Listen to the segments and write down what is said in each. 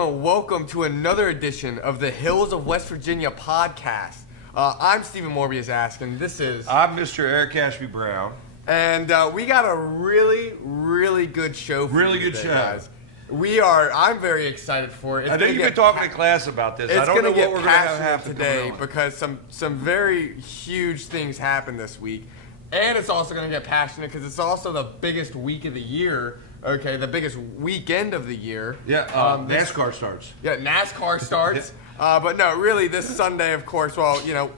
gentlemen, welcome to another edition of the Hills of West Virginia podcast. I'm Stephen Morbius Askin. This is... I'm Mr. Eric Ashby Brown. And we got a really good show for you today, guys. I'm very excited for it. I know you've been talking to class about this. I don't know what we're going to have today because some very huge things happened this week. And it's also going to get passionate because it's also the biggest week of the year. Okay, the biggest weekend of the year. Yeah, NASCAR starts. Yeah, NASCAR starts. But no, really, this Sunday, of course, well, you know,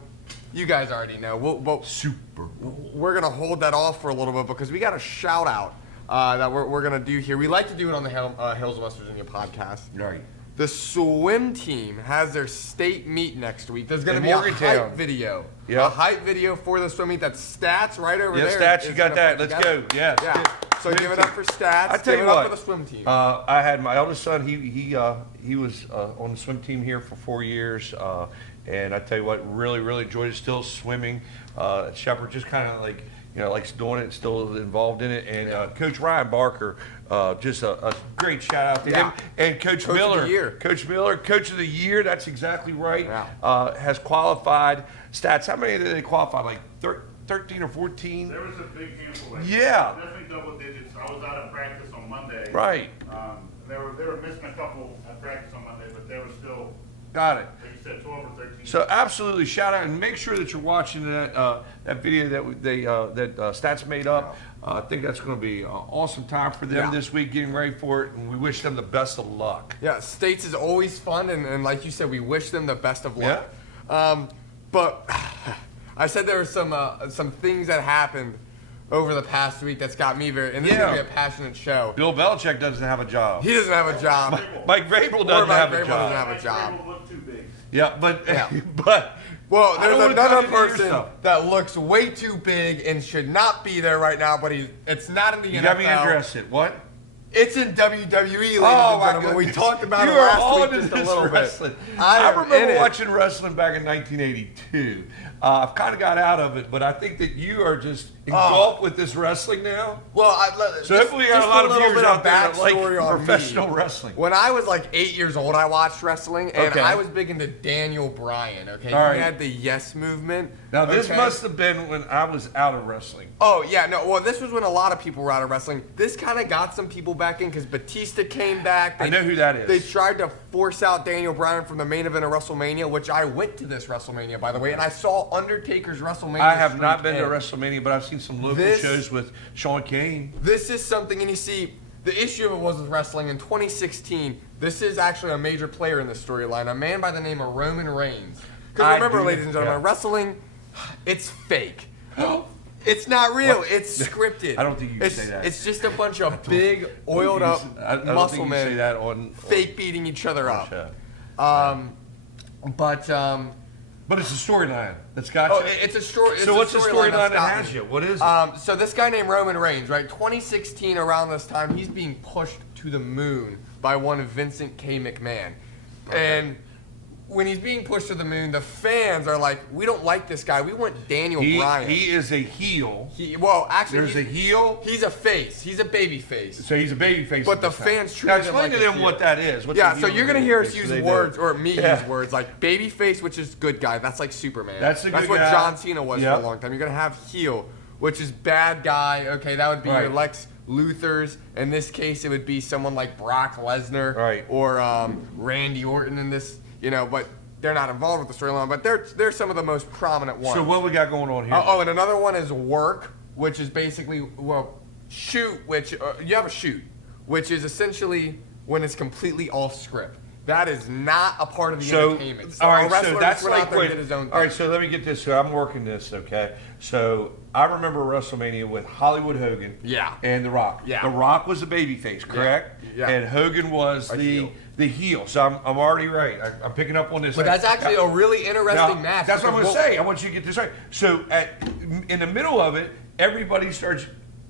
you guys already know. Super Bowl. We're going to hold that off for a little bit because we got a shout-out that we're going to do here. We like to do it on the Hills of West Virginia podcast. Right. The swim team has their state meet next week. There's going to be a hype video. Yep. A hype video for the swim meet. That's Stats right over there. Yeah, Stats, you got that. Let's go. Yes. Yeah. So give it up for Stats. I tell you give it what, up for the swim team. I had my eldest son. He was on the swim team here for 4 years, and I tell you what, really enjoyed it. Still swimming. Shepard just kind of like likes doing it. Still involved in it. And Coach Ryan Barker, just a great shout out to him. And Coach Miller, Coach Miller, Coach of the Year. That's exactly right. Yeah. Has qualified. Stats. How many did they qualify? Like 13 or 14? There was a big handful. Yeah. Definitely double digits. I was out of practice on Monday. Right. They were missing a couple at practice on Monday, but they were still. Got it. Like you said, 12 or 13. So absolutely shout out and make sure that you're watching that video that Stats made up. I think that's going to be an awesome time for them this week, getting ready for it, and we wish them the best of luck. Yeah, States is always fun, and like you said, we wish them the best of luck. Yeah. But I said there were some things that happened over the past week that's got me and this is going to be a passionate show. Bill Belichick doesn't have a job. He doesn't have a job. Mike Vrabel doesn't have a job. Doesn't have a job. Vrabel looked too big. Yeah, but well, there's another person that looks way too big and should not be there right now, but it's not in the NFL. You got me interested. What? It's in WWE, ladies and gentlemen. We talked about it last week just a little bit. I remember watching wrestling back in 1982. I've kind of got out of it, but I think that you are just engulfed with this wrestling now. Well, so hopefully you got a lot of viewers out there that like professional wrestling. When I was like 8 years old, I watched wrestling, and I was big into Daniel Bryan. Okay, he had the Yes movement. Now this must have been when I was out of wrestling. Oh yeah, no. Well, this was when a lot of people were out of wrestling. This kind of got some people back in because Batista came back. I know who that is. They tried to force out Daniel Bryan from the main event of WrestleMania, which I went to this WrestleMania, by the way, and I saw Undertaker's WrestleMania. I have not been to WrestleMania, but I've seen some local shows with Sean Kane. This is something, and you see, the issue of it was with wrestling in 2016. This is actually a major player in this storyline, a man by the name of Roman Reigns. Because remember, ladies and gentlemen, wrestling, it's fake. It's not real. It's scripted. I don't think you can say that. It's just a bunch of big, oiled up muscle men say that on fake beating each other up. But it's a storyline that's got you. Oh, it's a story. So what's the storyline that has you? What is it? So this guy named Roman Reigns, right? 2016, around this time, he's being pushed to the moon by one Vincent K. McMahon. And when he's being pushed to the moon, the fans are like, we don't like this guy. We want Daniel Bryan. He is a heel. There's a heel. He's a face. He's a baby face. So he's a baby face. But the fans treat him like explain to them what that is. So you're going to hear us use words, or me use words, like baby face, which is good guy. That's like Superman. That's what John Cena was for a long time. You're going to have heel, which is bad guy. Okay, that would be your Lex Luthers. In this case, it would be someone like Brock Lesnar or Randy Orton in this. But they're not involved with the storyline, but they're some of the most prominent ones. So what we got going on here? And another one is work, which is basically, shoot, which you have a shoot, which is essentially when it's completely off script. That is not a part of the entertainment. So so that's like so let me get this. So I'm working this, okay? So I remember WrestleMania with Hollywood Hogan and The Rock. Yeah. The Rock was the babyface, correct? Yeah. And Hogan was the heel. So I'm already right. I'm picking up on this. But that's actually a really interesting match. That's what I'm going to say. I want you to get this right. So in the middle of it, everybody starts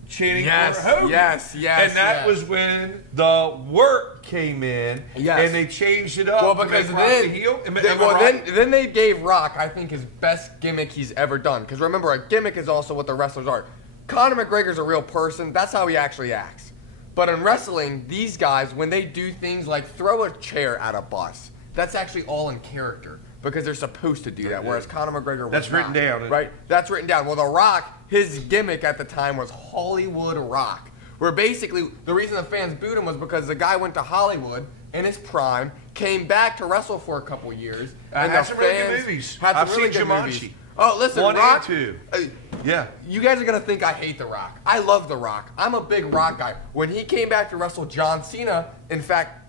chanting for Hogan. Yes. And that was when the work came in, and they changed it up. Well, because then they gave Rock, I think, his best gimmick he's ever done. Because remember, a gimmick is also what the wrestlers are. Conor McGregor's a real person. That's how he actually acts. But in wrestling, these guys, when they do things like throw a chair at a bus, that's actually all in character because they're supposed to do that. Whereas Conor McGregor was That's written down, right? That's written down. Well, The Rock, his gimmick at the time was Hollywood Rock, where basically the reason the fans booed him was because the guy went to Hollywood in his prime, came back to wrestle for a couple years, and had the some really good fans movies. had some I've really seen good Jumanji. movies. Oh, listen, 1 Rock. and 2. Yeah. You guys are gonna think I hate The Rock. I love The Rock. I'm a big Rock guy. When he came back to wrestle John Cena, in fact,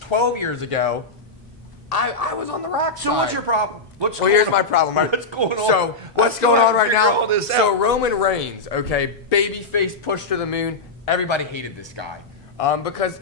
12 years ago, I was on The Rock side. So what's your problem? Here's my problem. What's going on? So what's going on right now? All this So out. Roman Reigns, okay, babyface pushed to the moon. Everybody hated this guy because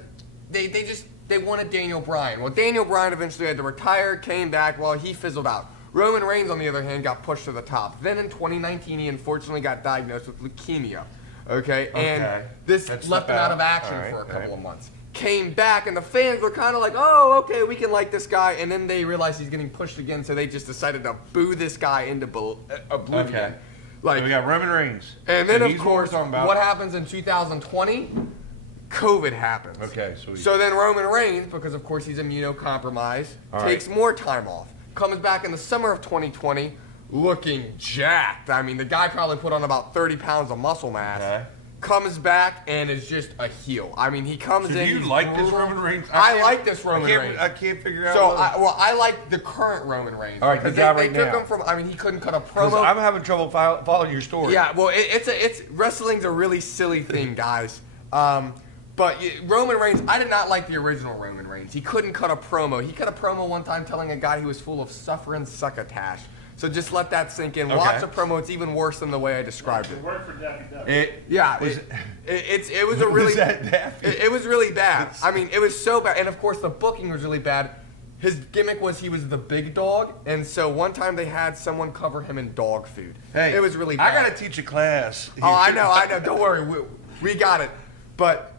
they wanted Daniel Bryan. Well, Daniel Bryan eventually had to retire, came back. Well, he fizzled out. Roman Reigns, on the other hand, got pushed to the top. Then in 2019, he unfortunately got diagnosed with leukemia. Okay, and this left him out of action for a couple of months. Came back, and the fans were kind of like, oh, okay, we can like this guy. And then they realized he's getting pushed again, so they just decided to boo this guy into oblivion. Okay. Like, So we got Roman Reigns. and then, So of he's course, talking about. what happens in 2020? COVID happens. Okay, So then Roman Reigns, because of course he's immunocompromised, takes more time off. Comes back in the summer of 2020 looking jacked. I mean, the guy probably put on about 30 pounds of muscle mass. Okay. Comes back and is just a heel. I mean, he comes So in. do you he's like this brutal. Roman Reigns? I like this Roman Reigns. I can't figure out. So, I like the current Roman Reigns. All right, the because guy they right took now. him from. I mean, he couldn't cut a 'Cause promo. I'm having trouble following your story. Yeah, well, it's wrestling's a really silly thing, guys. But Roman Reigns, I did not like the original Roman Reigns. He couldn't cut a promo. He cut a promo one time telling a guy he was full of suffering succotash. So just let that sink in. Okay. Watch the promo. It's even worse than the way I described It it. worked for Daffy Duck. It was a really Was that Daffy? it was really bad. I mean, it was so bad. And of course, the booking was really bad. His gimmick was he was the big dog, and so one time they had someone cover him in dog food. Hey, it was really bad. I gotta teach a class. Oh, I know. Don't worry. We got it. But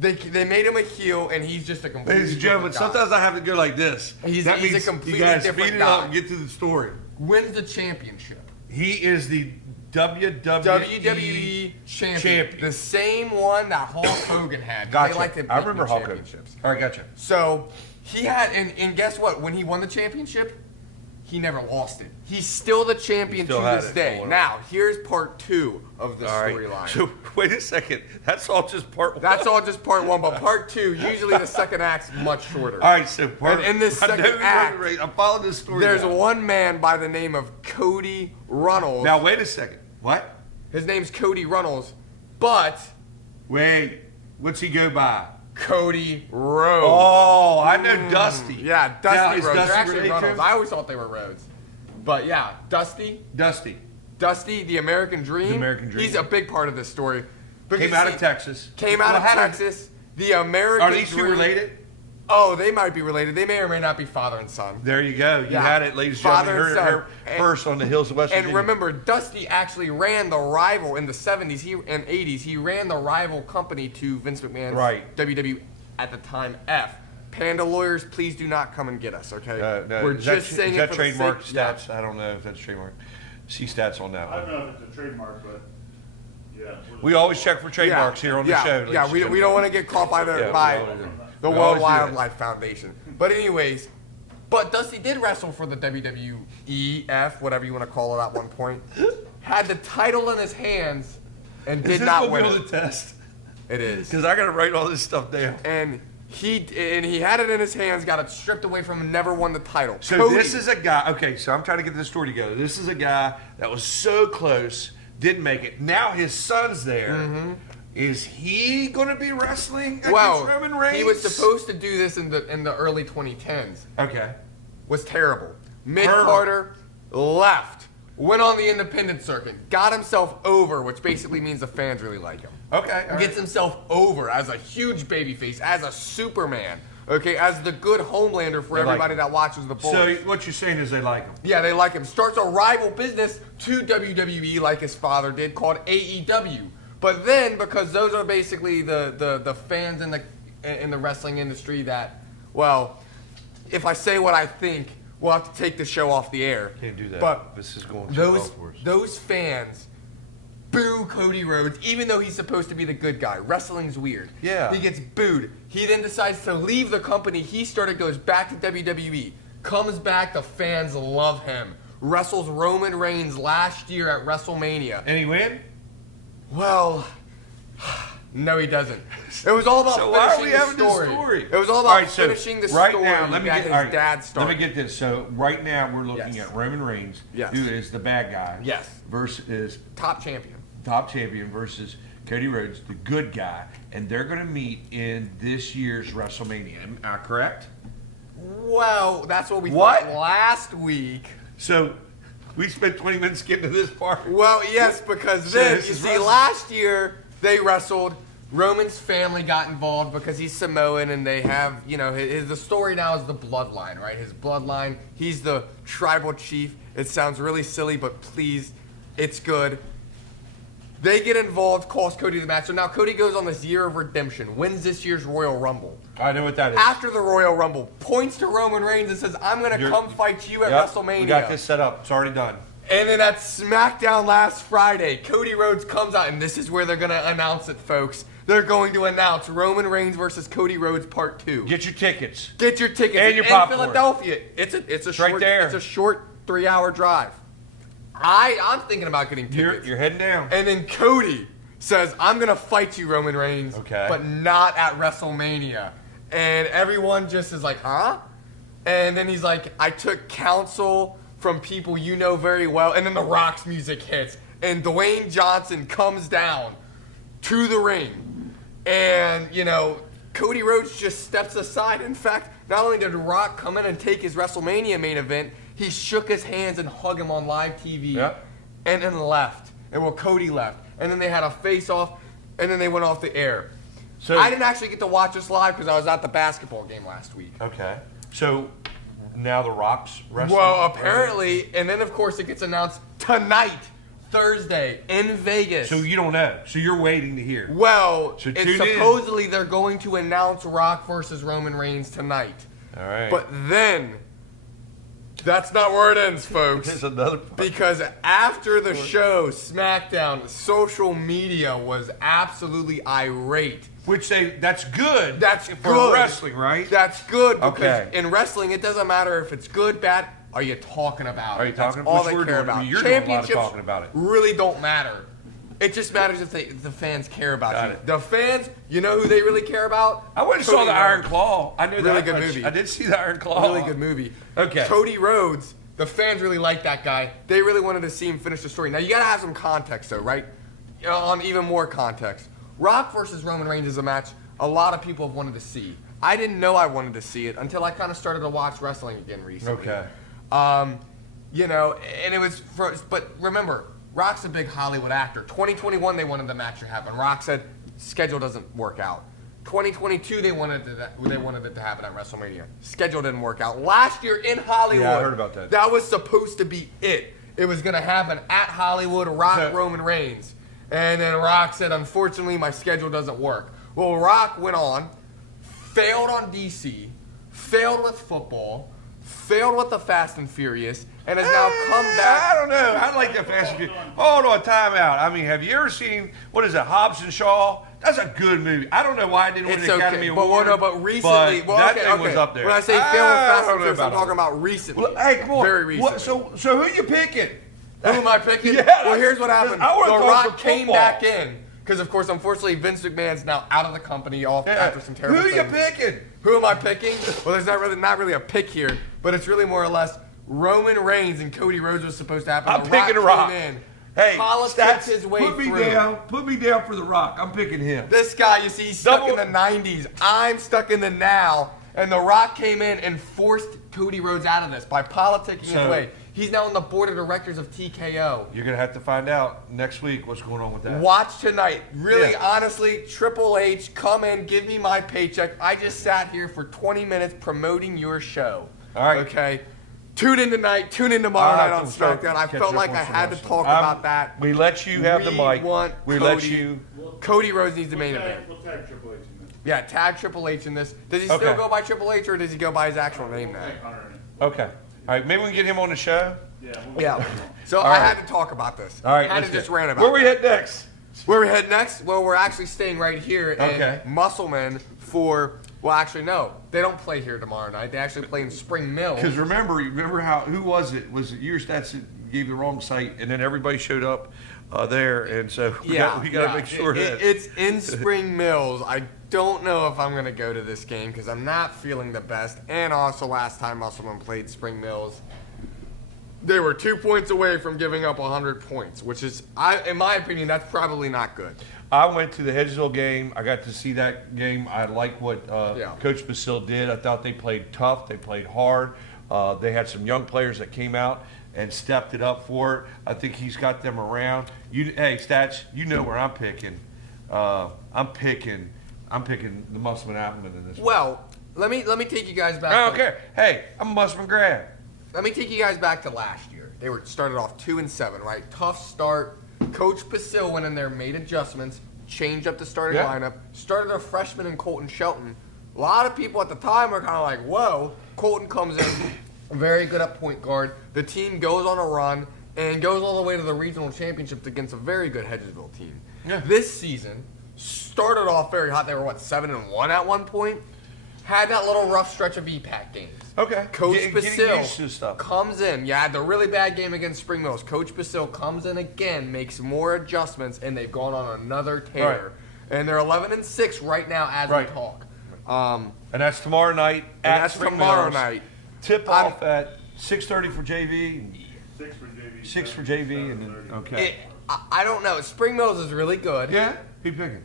they made him a heel, and he's just a completely Ladies and gentlemen, different guy. sometimes I have to go like this. He's that a means completely you guys different speed it guy. up and get to the story. Wins the championship. He is the WWE champion. The same one that Hulk Hogan had. Gotcha. They like to I pick remember the Hulk Hogan. championships. All right, gotcha. So he had, and guess what? When he won the championship, he never lost it. He's still the champion Still to had this it. day. Oh, wow. Now, here's part 2 of the All right. storyline. So wait a second. That's all just part one. That's all just part 1, but part 2, usually the second act's much shorter. All right, so part. And in this I'm second definitely act, right. I'm following this story. There's now. one man by the name of Cody Runnels. Now wait a second. What? His name's Cody Runnels, but Wait. What's he go by? Cody Rhodes. Oh, I know Dusty. Yeah, Now, Dusty is Rhodes. They're Dusty actually related to Runnels. him? I always thought they were Rhodes. But yeah, Dusty, the American Dream. The American Dream. He's a big part of this story. Because Came out of Texas. Came out Well, of how did- Texas. The American Are these two Dream. related? Oh, they might be related. They may or may not be father and son. There you go. You Yeah. had it, ladies and Father gentlemen. and Her son. first on the hills of West And Virginia. remember, Dusty actually ran the rival in the 70s and 80s. He ran the rival company to Vince McMahon's Right. WWE at the time, F. Panda lawyers, please do not come and get us, okay? No, We're is that, just saying is it that for trademark the sake. Yeah. stats? I don't know if that's trademark. See stats on that I one. don't know if it's a trademark, but yeah. We always check for trademarks here on the show. Yeah, we don't want to get caught by the the We World always do Wildlife Foundation. But anyways, Dusty did wrestle for the WWEF, whatever you want to call it at one point. Had the title in his hands and did not win it. test? It is. Because I got to write all this stuff down. And he had it in his hands, got it stripped away from him, never won the title. So Cody. this is a guy. Okay, so I'm trying to get this story together. This is a guy that was so close, didn't make it. Now his son's there. Mm-hmm. Is he going to be wrestling against Well, Roman Reigns? he was supposed to do this in the early 2010s. Okay. Was terrible. Mid-Carter left, went on the independent circuit, got himself over, which basically means the fans really like him. Okay. all Gets right. himself over as a huge babyface, as a Superman, okay, as the good Homelander for They like everybody him. that watches the Bulls. So what you're saying is they like him. Yeah, they like him. Starts a rival business to WWE like his father did, called AEW. But then, because those are basically the fans in the wrestling industry that, well, if I say what I think, we'll have to take the show off the air. Can't do that. But this is going too well those for us. those fans boo Cody Rhodes, even though he's supposed to be the good guy. Wrestling's weird. Yeah. He gets booed. He then decides to leave the company he started, goes back to WWE, comes back, the fans love him. Wrestles Roman Reigns last year at WrestleMania. And he win? Well, no, he doesn't. It was all about so why are we finishing having the story. this story? It was all about finishing the right story now, let me that get, his dad started. Let me get this. So right now we're looking Yes. at Roman Reigns, Yes. who is the bad guy. Yes. Versus Top champion. versus Cody Rhodes, the good guy, and they're going to meet in this year's WrestleMania. Am I correct? Well, that's what we What? thought last week. So we spent 20 minutes getting to this part. Well, yes, because So then, this you is see, wrestling. last year they wrestled. Roman's family got involved because he's Samoan and they have, the story now is the bloodline, right? His bloodline, he's the tribal chief. It sounds really silly, but please, it's good. They get involved, cost Cody the match. So now Cody goes on this year of redemption, wins this year's Royal Rumble. I know what that is. After the Royal Rumble, points to Roman Reigns and says, I'm going to come fight you at WrestleMania. We got this set up. It's already done. And then at SmackDown last Friday, Cody Rhodes comes out, and this is where they're going to announce it, folks. They're going to announce Roman Reigns versus Cody Rhodes Part 2. Get your tickets. Get your tickets. And your in popcorn. Philadelphia. It's a short, right there. It's a short 3-hour drive. I'm thinking about getting tickets. You're heading down. And then Cody says, I'm going to fight you, Roman Reigns, Okay. but not at WrestleMania. And everyone just is like, huh? And then he's like, I took counsel from people you know very well. And then The Rock's music hits. And Dwayne Johnson comes down to the ring. And, Cody Rhodes just steps aside. In fact, not only did Rock come in and take his WrestleMania main event, he shook his hands and hugged him on live TV. Yep. And then left. And Cody left. And then they had a face-off, and then they went off the air. So I didn't actually get to watch this live because I was at the basketball game last week. Okay. So now the Rock's wrestling. Well, apparently, and then of course it gets announced tonight, Thursday, in Vegas. So you don't know. So you're waiting to hear. Well, So it's tune in. supposedly they're going to announce Rock versus Roman Reigns tonight. All right. But then, that's not where it ends, folks. There's another part. Because after the show, SmackDown, social media was absolutely irate. Which that's good. That's for good. wrestling, right? That's good because Okay. in wrestling, it doesn't matter if it's good, bad. Are you talking about it? Are you talking- That's all which they we're care doing. about. You're doing a lot of Championships talking about it. really don't matter. It just matters if the fans care about Got you. it. The fans, you know who they really care about? I went and saw Cody the Iron Rhodes. Claw. I knew Really that good much. movie. I did see the Iron Claw. Really good movie. Okay. Cody Rhodes, the fans really like that guy. They really wanted to see him finish the story. Now, you got to have some context, though, right? On even more context. Rock versus Roman Reigns is a match a lot of people have wanted to see. I didn't know I wanted to see it until I kind of started to watch wrestling again recently. Okay. And it was but remember, Rock's a big Hollywood actor. 2021, they wanted the match to happen. Rock said, schedule doesn't work out. 2022, they wanted it to happen at WrestleMania. Schedule didn't work out. Last year in Hollywood, Yeah, I heard about that. That was supposed to be it. It was going to happen at Hollywood, Rock, So- Roman Reigns. And then Rock said, unfortunately, my schedule doesn't work. Well, Rock went on, failed on DC, failed with football, failed with the Fast and Furious, and has now come back. I don't know. I like the Fast and Furious. Hold on, time out. I mean, have you ever seen, what is it, Hobbs and Shaw? That's a good movie. I don't know why it didn't win It's the Academy okay, Award. but recently, that thing was up there. When I say failed with Fast don't and know Furious, I'm about talking it. about recently. Well, hey, come on. Very recently. So who you picking? Who am I picking? Yeah, Well, here's what happened. I wanna The talk Rock some came football. back in. Because, of course, unfortunately, Vince McMahon's now out of the company after some terrible Who things. you picking? Who am I picking? Well, there's not really a pick here, but it's really more or less Roman Reigns and Cody Rhodes was supposed to happen. I'm The picking Rock Rock. came in, Hey, politics his way put me through. down. Put me down for The Rock. I'm picking him. This guy, you see, he's stuck Double- in the 90s. I'm stuck in the now. And The Rock came in and forced Cody Rhodes out of this by politicking his So- way. He's now on the board of directors of TKO. You're going to have to find out next week what's going on with that. Watch tonight. Really, Yeah. honestly, Triple H, come in, give me my paycheck. I just sat here for 20 minutes promoting your show. All right. Okay? Tune in tonight. Tune in tomorrow night on start SmackDown. I catching felt up like on I some had to wrestling. talk about that. We let you have the mic. Want We Cody. let you. Cody Rhodes needs the main event. We'll tag Triple H in this. Yeah, tag Triple H in this. Does he Okay. still go by Triple H or does he go by his actual name now? Tag Hunter in it. Okay. right, maybe we can get him on the show. Yeah. So All I right. had to talk about this. All right, I had let's to just get- rant about Where we that. head next? Where we head next? Well, we're actually staying right here in Okay. Musselman for. Well, actually, no. They don't play here tomorrow night. They actually play in Spring Mill. Because remember how, who was it? Was it your stats that gave the wrong site, and then everybody showed up there, and so we got to make sure that. It's in Spring Mills. I don't know if I'm going to go to this game because I'm not feeling the best. And also, last time Musselman played Spring Mills, they were 2 points away from giving up 100 points, which is, in my opinion, that's probably not good. I went to the Hedgesville game. I got to see that game. I like what Coach Basile did. I thought they played tough. They played hard. They had some young players that came out and stepped it up for it. I think he's got them around. Hey, Stats, you know where I'm picking. I'm picking the Musselman Appleman in this. Well, let me take you guys back. I don't care. Hey, I'm a Musselman grad. Let me take you guys back to last year. They were started off 2-7, right? Tough start. Coach Basile went in there, made adjustments, changed up the starting lineup, started a freshman in Colton Shelton. A lot of people at the time were kind of like, whoa. Colton comes in, very good at point guard. The team goes on a run and goes all the way to the regional championships against a very good Hedgesville team. Yeah. This season started off very hot. They were, 7-1 at one point? Had that little rough stretch of EPAC games. Okay. Coach Getting used to Basile stuff. comes in. You had the really bad game against Spring Mills. Coach Basile comes in again, makes more adjustments, and they've gone on another tear. Right. And they're 11-6 right now as we talk. And that's tomorrow night And that's tomorrow night. Tip off at 6:30 for JV. 6 for JV. 6 for JV. And then, okay. I don't know. Spring Mills is really good. Yeah. Who you picking?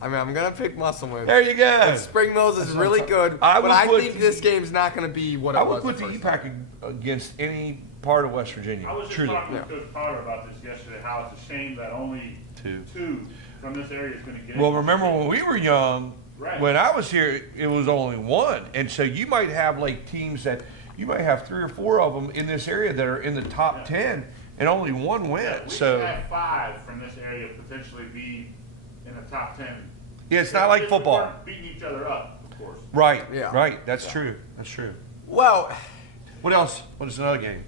I mean, I'm going to pick Musselman. There you go. And Spring Mills is really good. But I think this game's not going to be what it was. I would put the EPAC against any part of West Virginia. I was just talking with Coach Potter about this yesterday, how it's a shame that only two from this area is going to get Well, remember when we were young, Right. when I was here, it was only one. And so you might have like teams that, you might have 3 or 4 of them in this area that are in the top 10 and only one went. We So could have 5 from this area potentially be in the top 10. yeah, it's not like If we football. weren't beating each other up, of course. Right, Yeah. right. That's true. That's true. Well, What else? What is another game?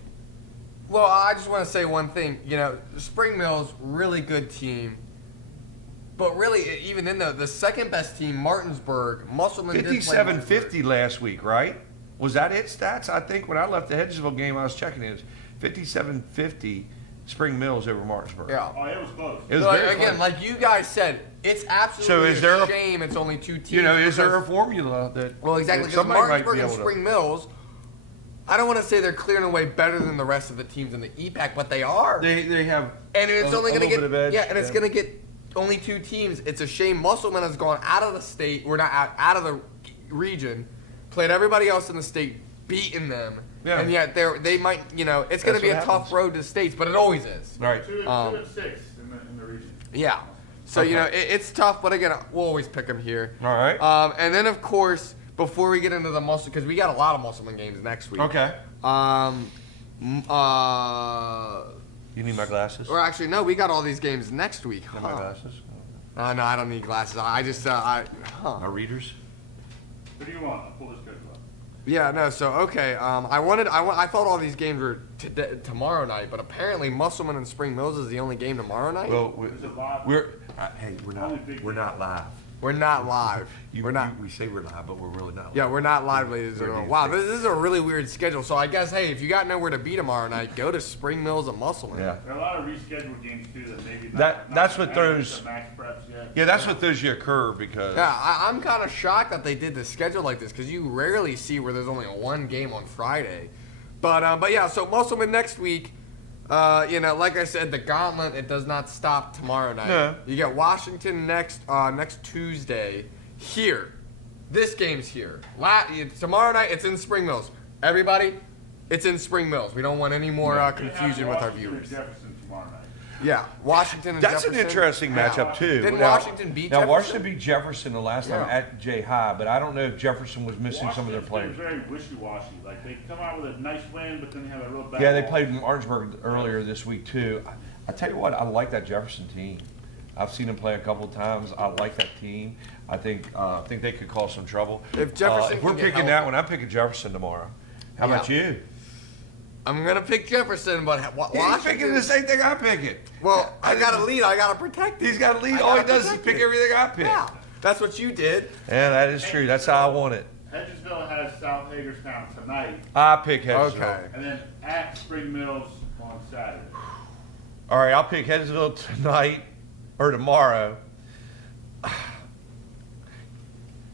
Well, I just want to say one thing. You know, Spring Mills, really good team. But really, even in the second best team, Martinsburg, Musselman did play 57-50 last week, right? Was that it, Stats? I think when I left the Hedgesville game, I was checking it. It was 57-50 Spring Mills over Martinsburg. Yeah. Oh, it was close. It was So, very again, close. like you guys said, it's absolutely is there a a- shame it's only 2 teams. You know, is there a because- formula that Well, exactly, that because somebody might Martinsburg be and able to? Spring Mills, I don't want to say they're clearing away better than the rest of the teams in the EPAC, but they are. They have And it's a only going to little get bit of edge, and it's going to get only 2 teams. It's a shame Musselman has gone out of the state. We're not out of the region. Played everybody else in the state, beaten them, Yeah. and yet they might. You know, it's going to That's be a what tough happens. road to the states, but it always is. Right. 2 and 6 in the region. Yeah. So you know it's tough, but again, we'll always pick them here. All right. And then of course, before we get into the Musselman, because we got a lot of Musselman games next week. Okay. m- uh, You need my glasses? or actually, no, we got all these games next week. Need my Huh. glasses? No, I don't need glasses. I just, My readers? What do you want? I'll pull this schedule up. Yeah, no. So okay, I thought all these games were tomorrow night, but apparently Musselman and Spring Mills is the only game tomorrow night. Well, Is it live? we're Only big we're not live. We're not live. We're not. We say we're live, but we're really not live. Yeah, we're not live, ladies and gentlemen. Wow, this is a really weird schedule. So I guess, hey, if you got nowhere to be tomorrow night, go to Spring Mills and Musselman. Yeah. There are a lot of rescheduled games too that maybe That's what not throws- the max preps yet. Yeah, that's what throws you a curve because Yeah, I'm kind of shocked that they did the schedule like this because you rarely see where there's only one game on Friday. But yeah, so Musselman next week. You know, like I said, the gauntlet, it does not stop tomorrow night. No. You get Washington next Tuesday here. This game's here. Tomorrow night, it's in Spring Mills. Everybody, it's in Spring Mills. We don't want any more confusion with our Washington and viewers. Jefferson tomorrow night. Yeah, Washington and that's Jefferson. an interesting Yeah. matchup too. Didn't Now- Washington beat Now Jefferson? Washington beat Jefferson the last time Yeah. at J High, but I don't know if Jefferson was missing some of their Washington's players. been very wishy-washy. Like they come out with a nice win, but then they have a real bad. Yeah, they loss. played Martinsburg earlier this week too. I tell you what, I like that Jefferson team. I've seen them play a couple of times. I like that team. I think they could cause some trouble. If Jefferson if we're can get picking healthy. that one, I'm picking Jefferson tomorrow. How about you? I'm gonna pick Jefferson, but Washington. He's picking the same thing I'm picking. Well, I got to lead. I got to protect it. He's got to lead. All he does is pick everything I pick. Yeah, that's what you did. Yeah, that is true. That's how I want it. Hedgesville has South Hagerstown tonight. I pick Hedgesville. Okay. And then at Spring Mills on Saturday. All right, I'll pick Hedgesville tonight or tomorrow.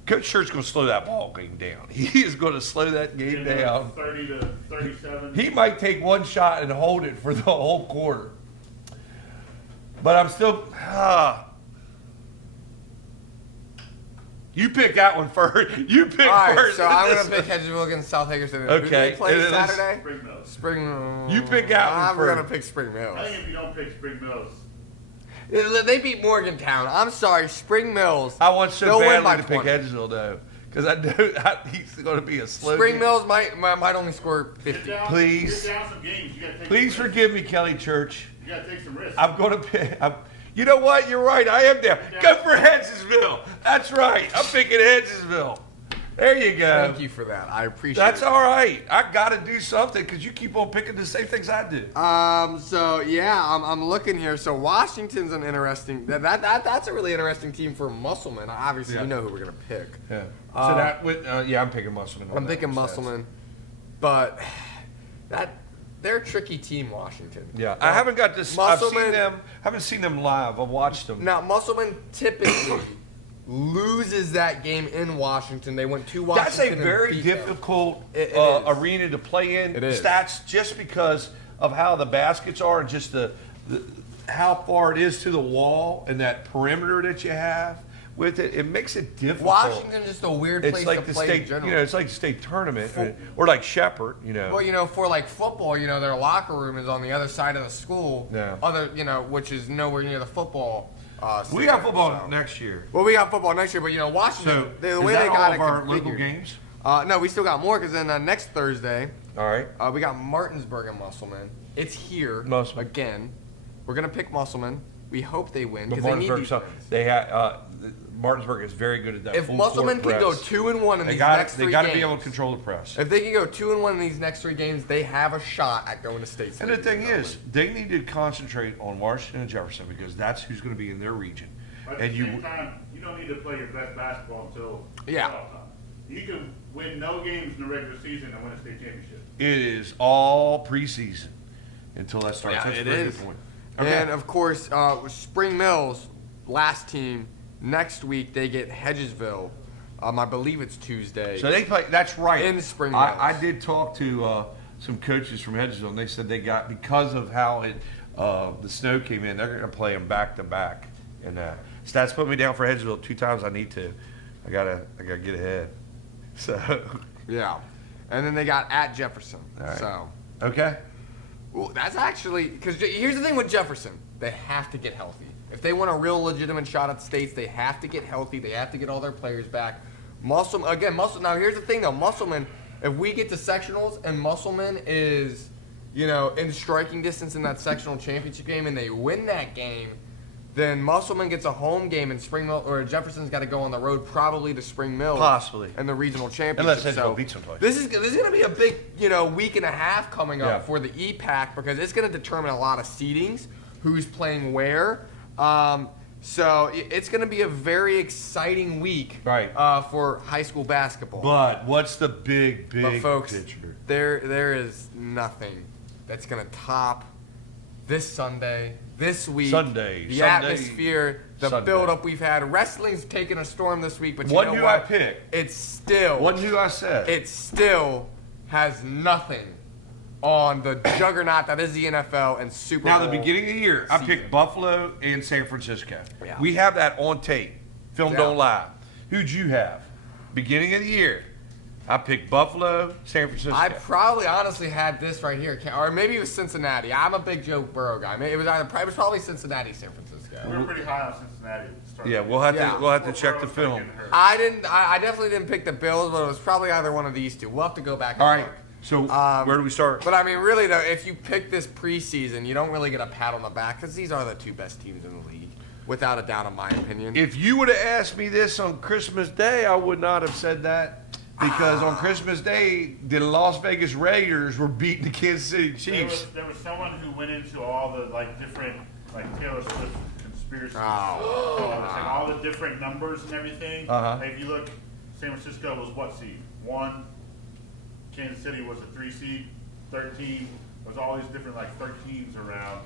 Coach Shirt's going to slow that ball game down. He is going to slow that game down. 30 to 37. He might take one shot and hold it for the whole quarter. But I'm still. You pick that one first. You pick All right, first. so I'm gonna pick Hedgesville against South Hagerstown. Okay. Who do they play Saturday? Spring Mills. Spring Mills. You pick that one I'm first. gonna pick Spring Mills. I think if you don't pick Spring Mills, They beat Morgantown. I'm sorry, Spring Mills. I want so they'll win by badly to pick 20. Hedgesville though, because I know he's going to be a slow. Spring game. Mills might only score 50. Please. Get down some games. You gotta take Please some risks. forgive me, Kelly Church. You gotta take some risks. I'm going to pick. You know what? You're right. I am down. Go for Hedgesville. That's right. I'm picking Hedgesville. There you go. Thank you for that. I appreciate That's it. all right. I got to do something because you keep on picking the same things I do. So yeah, I'm looking here. So Washington's an interesting. That's a really interesting team for Musselman. Obviously, Yeah. you know who we're gonna pick. Yeah. So that with yeah, I'm picking Musselman. I'm thinking Musselman, but they're a tricky team, Washington. Yeah, I haven't got this. I've seen Musselman- them. Haven't seen them live. I've watched them. Now Musselman typically loses that game in Washington. They went to Washington. That's a and very beat them. difficult It is. arena to play in. It is. Stats just because of how the baskets are and just the how far it is to the wall and that perimeter that you have with it. It makes it difficult. Washington's just a weird place It's like to the play state, in general. you know, it's like the state tournament, or like Shepherd, you know. Well, for like football, their locker room is on the other side of the school. Yeah. Which is nowhere near the football. We got stadium, football so. next year. Well, we got football next year, but Washington. So the is way that they all got of it our configured. local games? No, we still got more because then next Thursday, All right. we got Martinsburg and Musselman. It's here Musselman. again. We're gonna pick Musselman. We hope they win But because they need Martinsburg, defense. they had Martinsburg is very good at that. If full Musselman court can go press. 2-1 in They these got next they three got games, to be able to control the press. if they can go 2-1 in these next 3 games, they have a shot at going to state. And the thing is, they need to concentrate on Washington and Jefferson because that's who's going to be in their region. But at And the you, same time, you don't need to play your best basketball until Yeah. playoff time. You can win no games in the regular season and win a state championship. it is all preseason until that starts. Yeah, That's it a very is. good point. And of course, Spring Mills, last team. Next week they get Hedgesville. I believe it's Tuesday. So they play. That's right. In Spring I Mills. did talk to some coaches from Hedgesville, and they said they got because of how the snow came in. They're going to play them back to back. And stats put me down for Hedgesville 2 times. I need to. I gotta get ahead. So Yeah, and then they got at Jefferson. All right. So okay. well, that's actually because here's the thing with Jefferson: they have to get healthy. If they want a real legitimate shot at states, they have to get healthy. They have to get all their players back. Musselman. Now here's the thing though, Musselman. If we get to sectionals and Musselman is, in striking distance in that sectional championship game, and they win that game, then Musselman gets a home game, and Spring Mill or Jefferson's got to go on the road, probably to Spring Mills, Possibly. in the regional championship. Unless Hedgesville So beats someplace. This is going to be a big, week and a half coming up Yeah. for the EPAC because it's going to determine a lot of seedings, who's playing where. So it's going to be a very exciting week, Right. for high school basketball. But what's the big But folks, picture? there is nothing that's going to top this Sunday, this week, Sunday, the Sunday, atmosphere, the Sunday. build-up we've had. Wrestling's taken a storm this week, but you Wasn't know who I what? picked. It's still Wasn't who I said. it still has nothing on the juggernaut that is the NFL and Super Bowl. Now, the beginning of the year, I season. picked Buffalo and San Francisco. Yeah. We have that on tape. Film Yeah. don't lie. Who'd you have? Beginning of the year, I picked Buffalo, San Francisco. I probably honestly had this right here, or maybe it was Cincinnati. I'm a big Joe Burrow guy. It was probably Cincinnati, San Francisco. We were pretty high on Cincinnati. at the start. yeah, we'll have to check the Burrow's film. getting hurt. I definitely didn't pick the Bills, but it was probably either one of these two. We'll have to go back and All right. look. So where do we start? But I mean, really though, if you pick this preseason, you don't really get a pat on the back because these are the 2 best teams in the league, without a doubt, in my opinion. If you would have asked me this on Christmas Day, I would not have said that. because on Christmas Day, the Las Vegas Raiders were beating the Kansas City Chiefs. There was someone who went into all the different Taylor Swift conspiracies. Oh. So it was all the different numbers and everything. If you look, San Francisco was what seed? 1. Kansas City was a 3 seed. 13. There's all these different 13s around.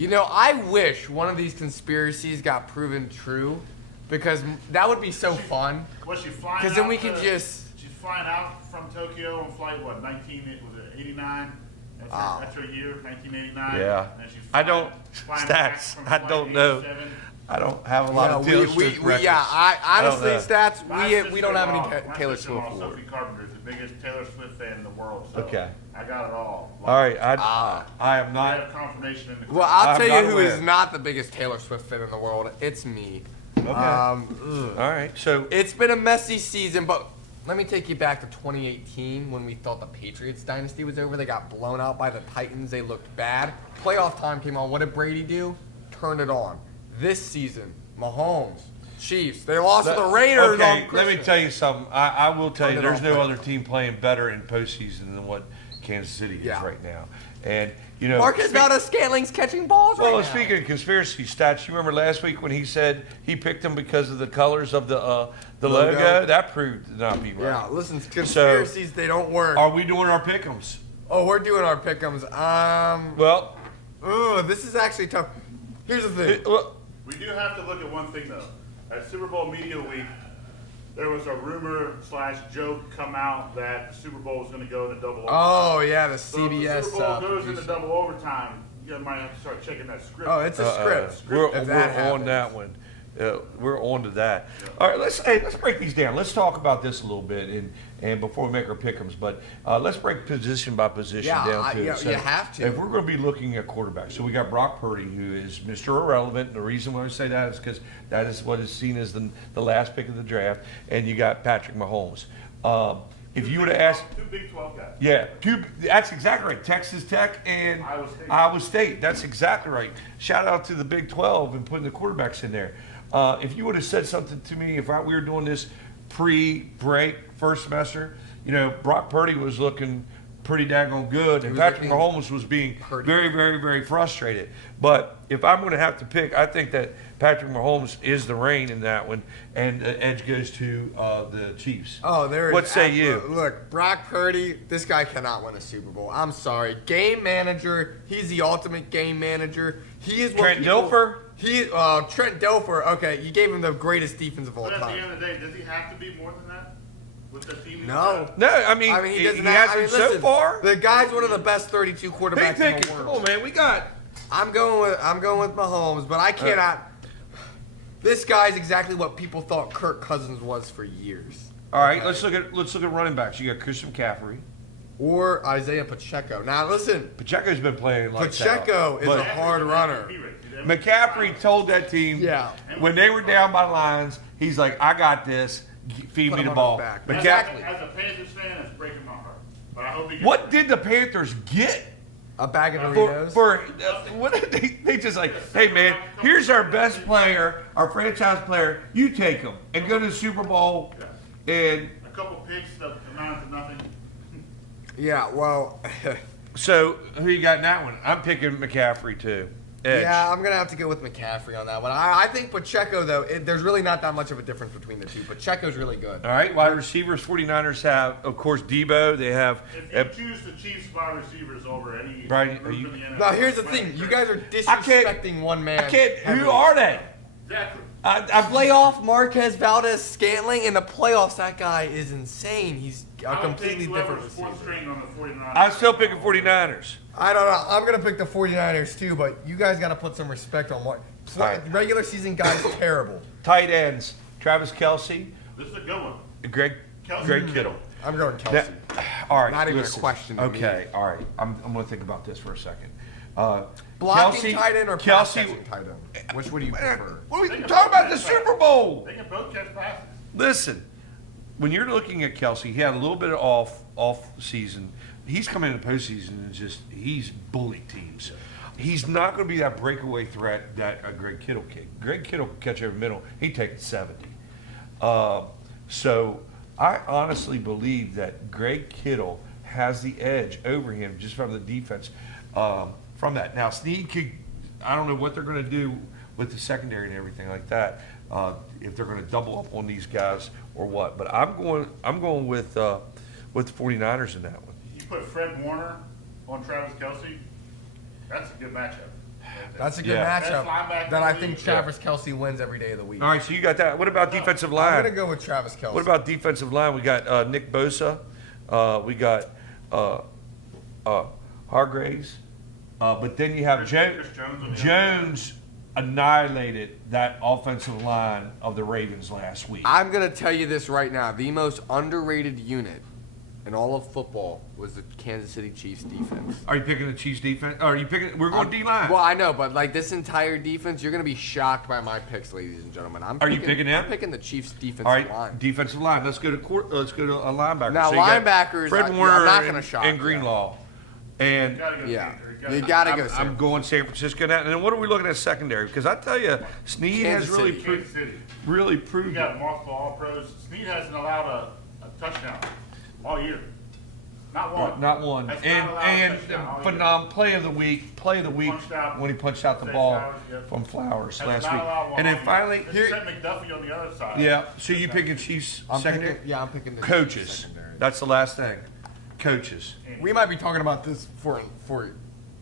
I wish one of these conspiracies got proven true, because that would be so fun. Was she flying? Because then we can just. She's flying out from Tokyo on flight 89? That's her year, 1989. Yeah. And she's I don't flying back stats. from I flight don't know. 87. I don't have a lot of Taylor Swift records. Honestly, stats. My We don't have any sister-in-law- Taylor my Swift sister-in-law, awards. Sophie Carpenter is the biggest Taylor Swift fan in the world. So Okay. I got it all. All right, I am I not. have confirmation in the. Well, I'll I'm tell not you who aware. is not the biggest Taylor Swift fan in the world. It's me. Okay. All right, so It's been a messy season, but let me take you back to 2018 when we thought the Patriots dynasty was over. They got blown out by the Titans. They looked bad. Playoff time came on. What did Brady do? Turned it on. This season, Mahomes, Chiefs. They lost to the Raiders on let Christmas. me tell you something. I will tell you, Turn it there's off, no man. other team playing better in postseason than what Kansas City is right now. And Marcus Valdez-Scantling's catching balls right now. Well, speaking of conspiracy stats, you remember last week when he said he picked them because of the colors of the logo? That proved to not be right. Yeah, listen, conspiracies, they don't work. Are we doing our pick'ems? Oh, we're doing our pick'ems. Well, this is actually tough. Here's the thing. We do have to look at one thing though. At Super Bowl Media Week, there was a rumor / joke come out that the Super Bowl was going to go into double overtime. Oh yeah, the So if CBS. the Super Bowl goes into double overtime, you might have to start checking that script. Oh, it's a script. We're If that on that one. We're on to that. All right, let's break these down. Let's talk about this a little bit, and before we make our pick'ems, but let's break position by position down to it. So you have to. If we're going to be looking at quarterback, so we got Brock Purdy, who is Mr. Irrelevant. And the reason why I say that is because that is what is seen as the last pick of the draft, and you got Patrick Mahomes. If you would have asked, 2 Big 12 guys. yeah, that's exactly right. Texas Tech and Iowa State. That's exactly right. Shout out to the Big 12 and putting the quarterbacks in there. If you would have said something to me, if we were doing this pre-break first semester, Brock Purdy was looking pretty daggone good, and Patrick Mahomes was being very, very, very frustrated. But if I'm going to have to pick, I think that Patrick Mahomes is the reign in that one, and the edge goes to the Chiefs. Oh, there is. What say you? Look, Brock Purdy, this guy cannot win a Super Bowl. I'm sorry. Game manager. He's the ultimate game manager. He is what Trent Dilfer? Trent Dilfer. Okay, you gave him the greatest defense of all But at the time. end of the day, does he have to be more than that? With the team? No. No, I mean he doesn't he hasn't so listen, far. The guy's one of the best 32 quarterbacks in the Come world. on, man. We got. I'm going with Mahomes, but I cannot. This guy's exactly what people thought Kirk Cousins was for years. All right, let's look at running backs. You got Christian McCaffrey. Or Isaiah Pacheco. Now listen, Pacheco's been playing like Pacheco is a hard runner. McCaffrey told that team when they were down by lines, he's like, I got this. Feed Put me him the on ball. his back. McCaffrey. As a Panthers fan, that's breaking my heart. But I hope he gets What did the Panthers get? A bag of Doritos. What did they just like, hey man, here's our best player, our franchise player, you take him and go to the Super Bowl and a couple picks that amount to nothing. Yeah, well, so who you got in that one? I'm picking McCaffrey too. Edge. yeah, I'm going to have to go with McCaffrey on that one. I think Pacheco, though, there's really not that much of a difference between the two. Pacheco's really good. All right, wide receivers, 49ers have, of course, Debo. They have. If you choose the Chiefs wide receivers over any Brian, group are you- in the NFL, Now, here's the thing. You guys are disrespecting one man. I can't. Who heavily. are they? Exactly. Playoff Marquez Valdez-Scantling. In the playoffs, that guy is insane. He's a completely different whoever's fourth receiver. string on the 49ers. I'm still picking 49ers. I don't know. I'm going to pick the 49ers, too, but you guys got to put some respect on what. right. Regular season guys terrible. Tight ends, Travis Kelce, This is a good one. Greg Kelce. Kittle. I'm going Kelsey. All right, Not even a listen. question to me. Okay, all right. I'm going to think about this for a second. Blocking Kelce- tight end or pass Kelce- catching tight end? Which would you prefer? What are we talking about? The Super Bowl. They can both catch passes. Listen, when you're looking at Kelce, he had a little bit of off season. He's coming in the postseason and he's bullied teams. He's not going to be that breakaway threat that Greg Kittle can. Greg Kittle can catch over middle. He'd take it 70. So I honestly believe that Greg Kittle has the edge over him just from the defense. From that, now Snead could. I don't know what they're going to do with the secondary and everything like that. If they're going to double up on these guys or what, but I'm going with the 49ers in that one. You put Fred Warner on Travis Kelce. That's a good matchup. That's a good matchup. That I think Travis Kelce wins every day of the week. All right, so you got that. What about defensive line? I'm gonna go with Travis Kelce. What about defensive line? We got Nick Bosa. We got Hargraves. But then you have Jones annihilated that offensive line of the Ravens last week. I'm going to tell you this right now. The most underrated unit in all of football was the Kansas City Chiefs defense. Are you picking the Chiefs defense? Are you picking? We're going D-line. Well, I know, but like this entire defense, you're going to be shocked by my picks, ladies and gentlemen. Are you picking them? I'm picking the Chiefs defensive line. All right, defensive line. Let's go to a linebacker. Now, so linebackers, Fred Warner I'm not going to shock and Greenlaw. And you got to go. I'm going San Francisco now. And then what are we looking at secondary? Because I tell you, Snead has really proved. You got multiple All-Pros. Snead hasn't allowed a touchdown all year. Not one. Not one. And phenomenal play of the week when he punched out the ball from Flowers last week. And then finally, here McDuffie on the other side. Yeah. So you picking Chiefs secondary? I'm picking the coaches. Secondary. That's the last thing. Coaches. We might be talking about this for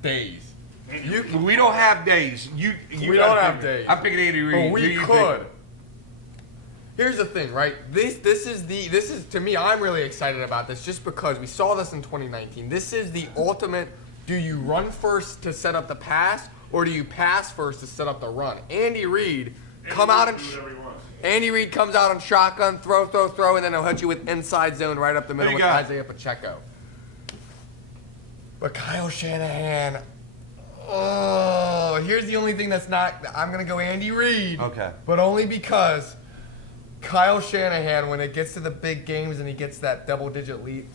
days. We don't have days. We don't have days. I'm picking Andy Reid. But we could. Here's the thing, right? This is to me. I'm really excited about this just because we saw this in 2019. This is the ultimate. Do you run first to set up the pass, or do you pass first to set up the run? Andy Reid Andy Reid comes out on shotgun, throw, and then he'll hit you with inside zone right up the middle with Isaiah Pacheco. But Kyle Shanahan, here's the only thing that's not. I'm gonna go Andy Reid. Okay. But only because Kyle Shanahan, when it gets to the big games and he gets that double-digit lead.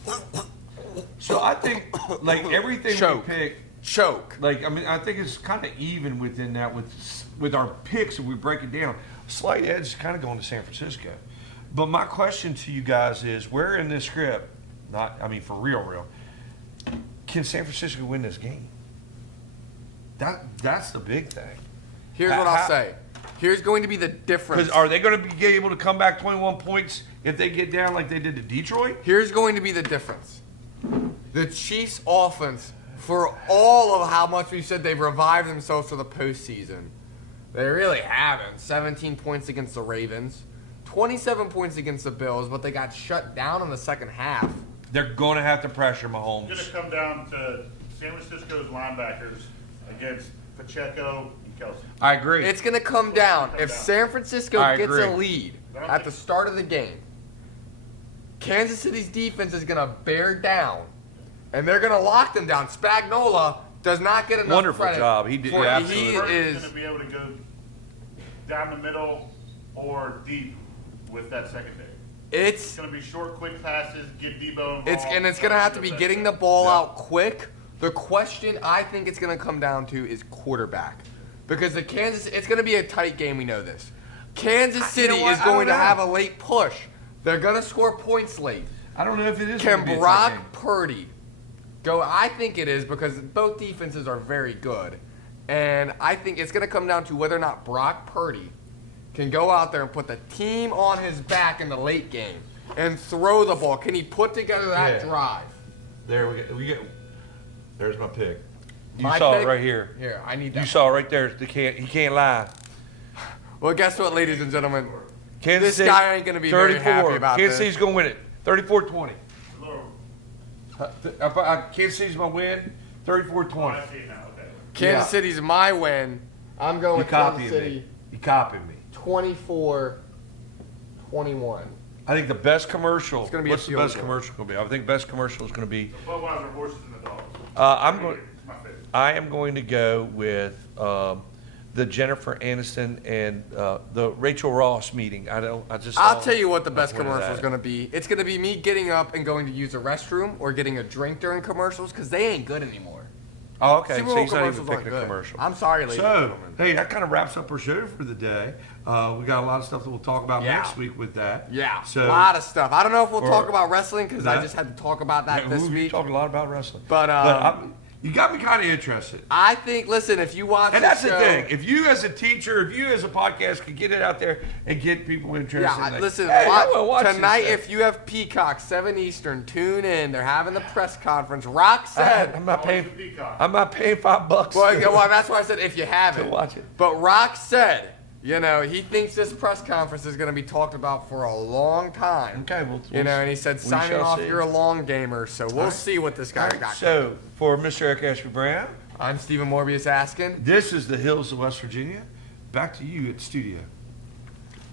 So I think like everything we pick. Choke. Like I mean, I think it's kind of even within that with our picks if we break it down. Slight edge is kind of going to San Francisco. But my question to you guys is, where in this script, for real, can San Francisco win this game? That's the big thing. Here's what I'll say. Here's going to be the difference. Because are they going to be able to come back 21 points if they get down like they did to Detroit? Here's going to be the difference. The Chiefs' offense, for all of how much we said they've revived themselves for the postseason, they really haven't. 17 points against the Ravens, 27 points against the Bills, but they got shut down in the second half. They're going to have to pressure Mahomes. It's going to come down to San Francisco's linebackers against Pacheco and Kelce. I agree. It's going to come down. If San Francisco gets a lead at the start of the game, Kansas City's defense is going to bear down, and they're going to lock them down. Spagnuolo does not get enough wonderful credit. Job. He did. For, yeah, he is going to be able to go down the middle or deep with that secondary. It's going to be short, quick passes, get Debo involved. It's going to have to be getting the ball out quick. The question I think it's going to come down to is quarterback. Because it's going to be a tight game, we know this. Kansas City is going to have a late push. They're going to score points late. I don't know if it is. Can Brock Purdy go? I think it is because both defenses are very good. And I think it's going to come down to whether or not Brock Purdy can go out there and put the team on his back in the late game and throw the ball. Can he put together that drive? There we get. There's my pick. You saw it right here. Here, I need that. You saw it right there. He can't lie. Well, guess what, ladies and gentlemen? Kansas this guy ain't going to be very happy about Kansas this. City's going to win it. 34-20. Kansas City's my win. 34-20. Kansas City's my win. I'm going with Kansas City. You copied me. 24-21. I think the best commercial. It's gonna be what's the best commercial going to be? I think best commercial is going to be. The Budweiser horses and the dogs. I am going to go with the Jennifer Aniston and the Rachel Ross meeting. I'll tell you what the best commercial is going to be. It's going to be me getting up and going to use a restroom or getting a drink during commercials because they ain't good anymore. Oh, okay. Super So Bowl he's not even commercials aren't picking a good. commercial. I'm sorry, ladies and So, gentlemen. hey, that kind of wraps up our show for the day. We got a lot of stuff that we'll talk about next week with that. Yeah, So, a lot of stuff. I don't know if we'll talk about wrestling because I just had to talk about that this we week. talked a lot about wrestling. But you got me kind of interested. I think, listen, if you watch And the that's show, the thing. If you as a teacher, if you as a podcast could get it out there and get people interested. yeah, like, listen, hey, I wanna watch tonight this if you have Peacock, 7 Eastern, tune in. They're having the press conference. Rock said, I'm not paying $5. well, that's why I said if you have to it. watch it. But Rock said, you know, he thinks this press conference is going to be talked about for a long time. Okay, well, and he said, signing off, you're a long gamer, so we'll see what this guy got. So, for Mr. Eric Ashby Brown, I'm Stephen Morbius asking. this is the Hills of West Virginia. Back to you at the studio.